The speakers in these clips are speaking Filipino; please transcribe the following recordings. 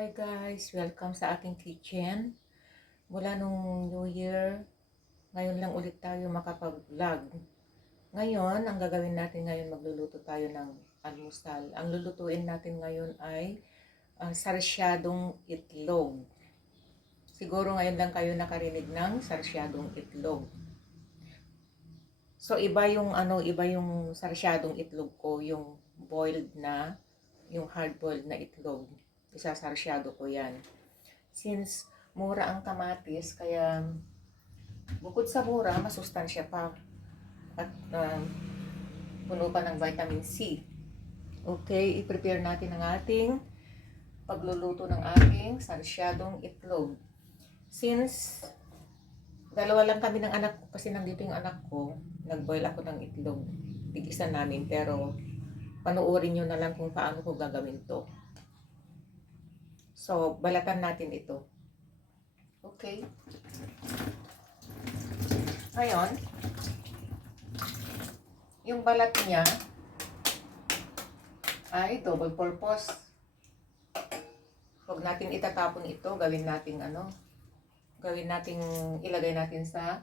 Hi guys! Welcome sa aking kitchen. Mula nung New Year, ngayon lang ulit tayo makapag-vlog. Ngayon, ang gagawin natin ngayon, magluluto tayo ng almusal. Ang lulutuin natin ngayon ay uh, sarsyadong itlog. Siguro ngayon lang kayo nakarinig ng sarsyadong itlog. So iba yung ano, iba yung sarsyadong itlog ko, yung boiled na, yung hard boiled na itlog isasarsyado ko yan. Since mura ang kamatis, kaya bukod sa mura, masustansya pa. At um, puno pa ng vitamin C. Okay, i-prepare natin ang ating pagluluto ng aking sarsyadong itlog. Since dalawa lang kami ng anak ko, kasi nandito yung anak ko, nag-boil ako ng itlog. Tigisan namin, pero panuorin nyo na lang kung paano ko gagawin to. So, balatan natin ito. Okay. Ngayon, yung balat niya ay double purpose. Huwag natin itatapon ito, gawin natin ano, gawin natin, ilagay natin sa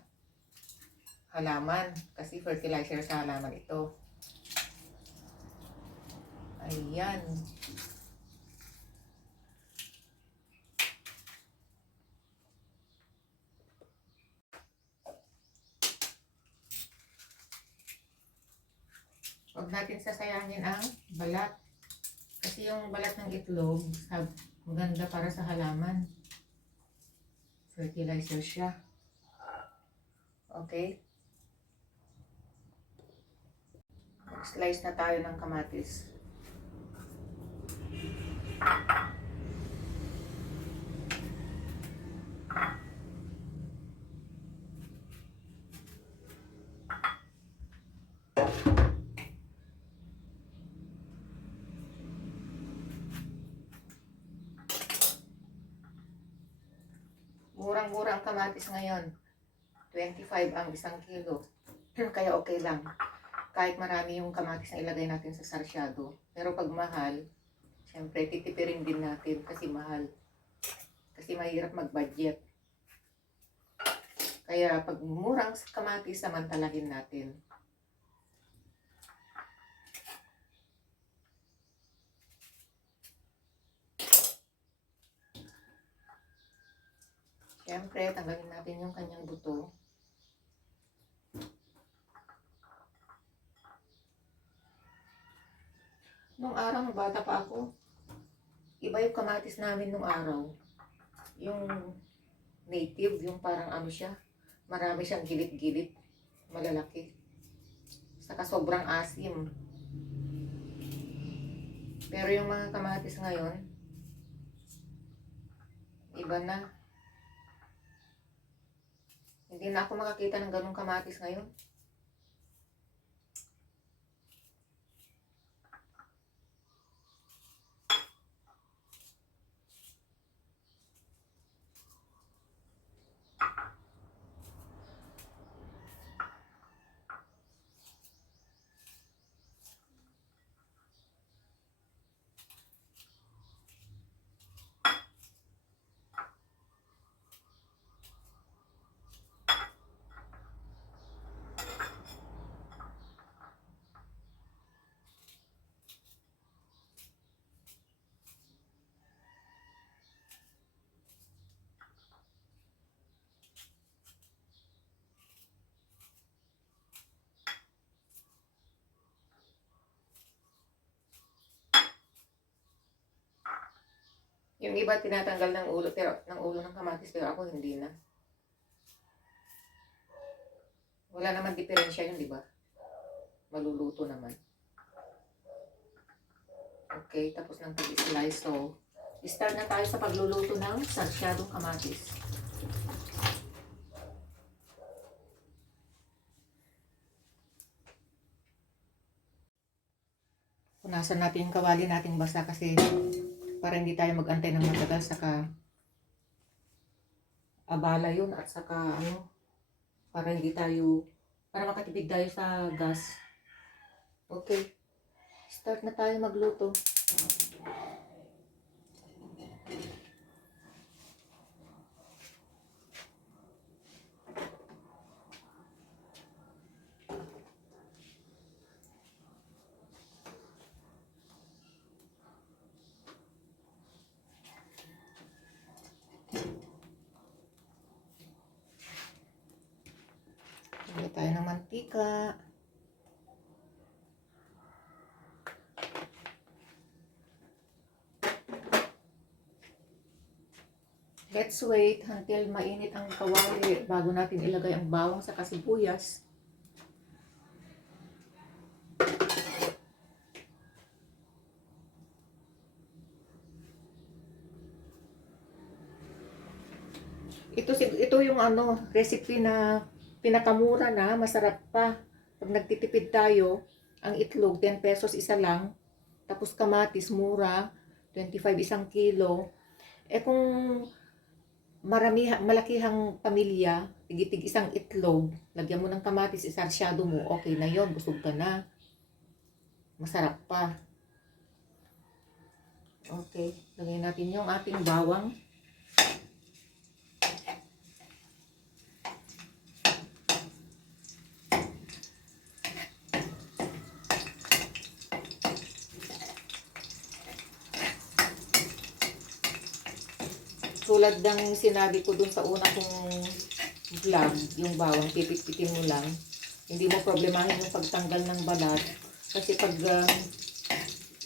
halaman. Kasi fertilizer sa halaman ito. Ayan. Huwag natin sasayangin ang balat. Kasi yung balat ng itlog, maganda para sa halaman. Fertilizer siya. Okay? Slice na tayo ng kamatis. Ang kamatis ngayon. 25 ang isang kilo. Kaya okay lang. Kahit marami yung kamatis na ilagay natin sa sarsyado. Pero pag mahal, syempre titipirin din natin kasi mahal. Kasi mahirap mag-budget. Kaya pag murang kamatis, samantalahin natin. Siyempre, tanggalin natin yung kanyang buto. Nung araw, bata pa ako, iba yung kamatis namin nung araw. Yung native, yung parang ano siya, marami siyang gilit-gilit, malalaki. Saka sobrang asim. Pero yung mga kamatis ngayon, iba na. Hindi na ako makakita ng ganong kamatis ngayon. Yung iba tinatanggal ng ulo, pero ng ulo ng kamatis, pero ako hindi na. Wala naman diferensya yun, di ba? Maluluto naman. Okay, tapos ng pag-slice. So, start na tayo sa pagluluto ng sarsyadong kamatis. Punasan natin yung kawali nating basa kasi para hindi tayo magantay ng matagal saka abala yun at saka ano para hindi tayo para makatipid tayo sa gas. Okay. Start na tayo magluto Lagay tayo ng mantika. Let's wait until mainit ang kawali bago natin ilagay ang bawang sa kasibuyas. Ito, ito yung ano, recipe na pinakamura na, masarap pa. Pag nagtitipid tayo, ang itlog, 10 pesos isa lang. Tapos kamatis, mura, 25 isang kilo. Eh kung marami, malakihang pamilya, tigitig isang itlog, lagyan mo ng kamatis, isarsyado mo, okay na yon busog ka na. Masarap pa. Okay, lagyan natin yung ating bawang. Tulad ng sinabi ko dun sa una kong vlog, yung bawang, pipit-pitin mo lang. Hindi mo problemahin yung pagtanggal ng balat. Kasi pag uh,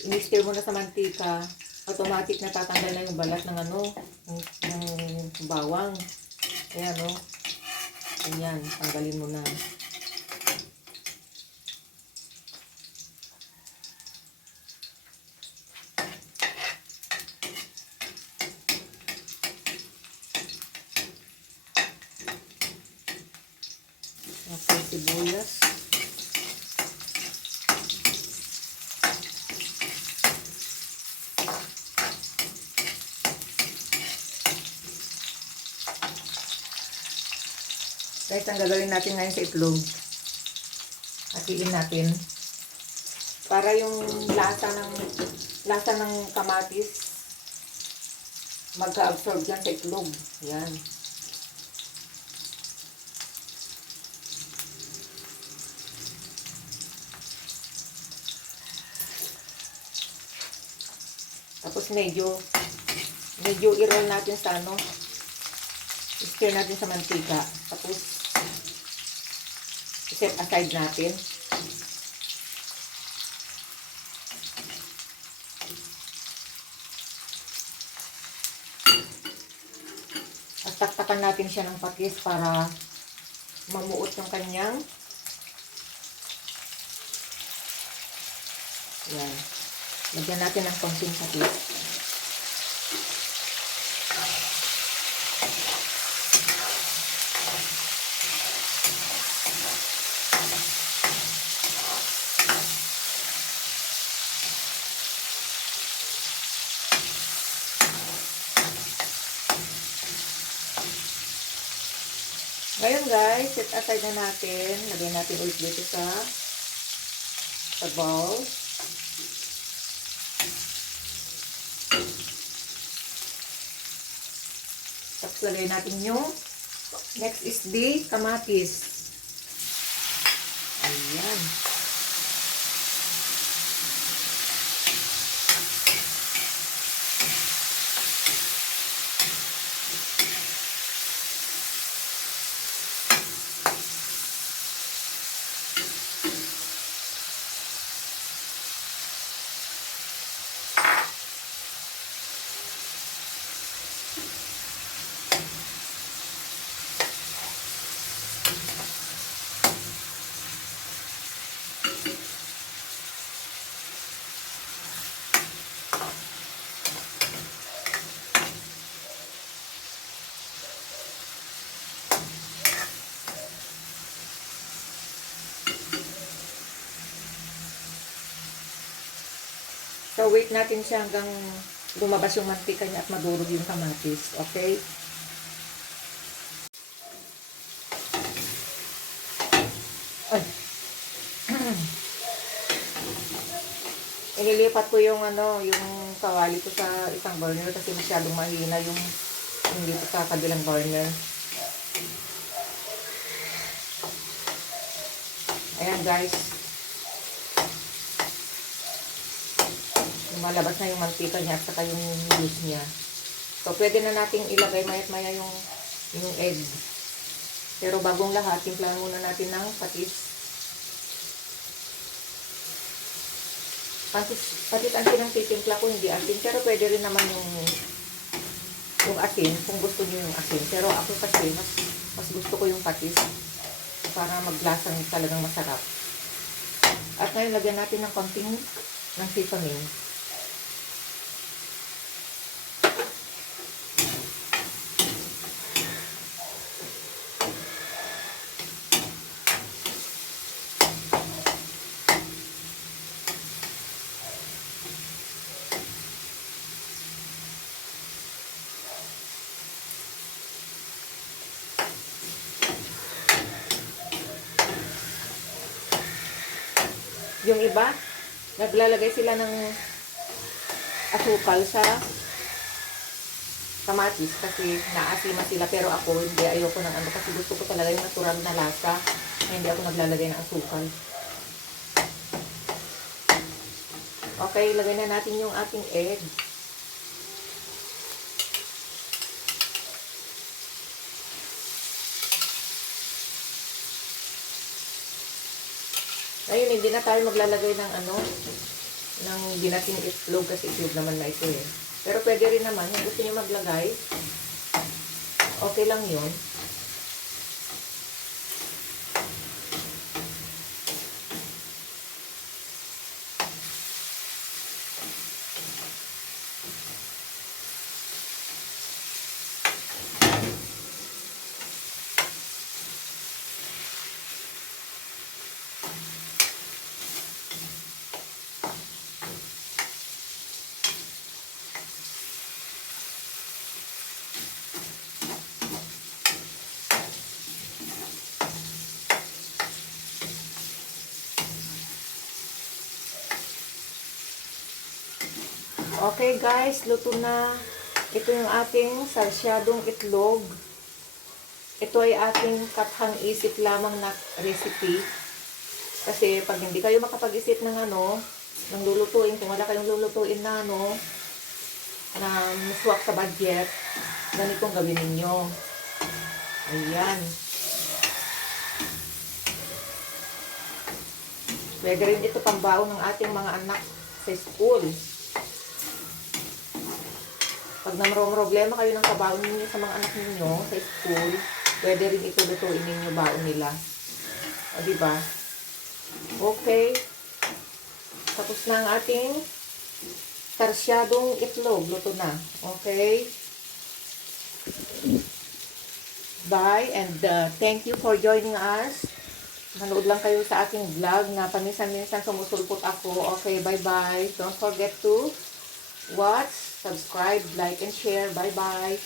in-stir mo na sa mantika, automatic na tatanggal na yung balat ng ano, ng, ng bawang. Kaya no, ganyan, tanggalin mo na. Okay, sibuyas. Guys, ang gagawin natin ngayon sa itlog. Hatiin natin. Para yung lasa ng lasa ng kamatis magka-absorb yan sa itlog. Yan. Tapos medyo medyo i-roll natin sa ano i-stir natin sa mantika. I-set aside natin. At taktakan natin siya ng patis para mamuot yung kanyang yan. Lagyan natin ng konting patis. Ngayon guys, set aside na natin. Lagyan natin ulit dito sa sa bowl. Tapos lagay natin yung next is the kamatis. Ayan. So, wait natin siya hanggang lumabas yung mantika niya at madurog yung kamatis. Okay? Ay. Inilipat ko yung ano, yung kawali ko sa isang burner kasi masyadong mahina yung hindi ko sa kabilang burner. Ayan guys. Malabas na yung mantika niya at saka yung juice niya. So, pwede na nating ilagay mayat maya yung, yung egg. Pero bagong lahat, timplahan muna natin ng patis. Patis, patis asin ang titimpla ko, hindi asin. Pero pwede rin naman yung yung asin, kung gusto niyo yung asin. Pero ako kasi, mas, mas gusto ko yung patis para maglasang talagang masarap. At ngayon, lagyan natin ng konting ng seasoning. Yung iba, naglalagay sila ng asukal sa kamatis kasi naasima sila pero ako hindi ayoko ng ano kasi gusto ko talaga yung natural na lasa hindi ako naglalagay ng asukal. Okay, lagay na natin yung ating egg. Ngayon, hindi na tayo maglalagay ng ano, ng ginating itlog kasi itlog naman na ito eh. Pero pwede rin naman, kung gusto niyo maglagay, okay lang yun. Okay guys, luto na. Ito yung ating sarsyadong itlog. Ito ay ating kathang isip lamang na recipe. Kasi pag hindi kayo makapag-isip ng ano, ng lulutuin, kung wala kayong lulutuin na ano, na muswak sa budget, ganitong gawin ninyo. Ayan. Pwede rin ito pambaon ng ating mga anak sa school. Pag namrong problema kayo ng kabaon ninyo sa mga anak ninyo sa school, pwede rin ito lutuin ninyo baon nila. O, di ba? Okay. Tapos na ang ating tarsyadong itlog. Luto na. Okay? Bye and uh, thank you for joining us. Manood lang kayo sa aking vlog na paminsan-minsan sumusulpot ako. Okay, bye-bye. Don't forget to watch, subscribe, like, and share. Bye-bye.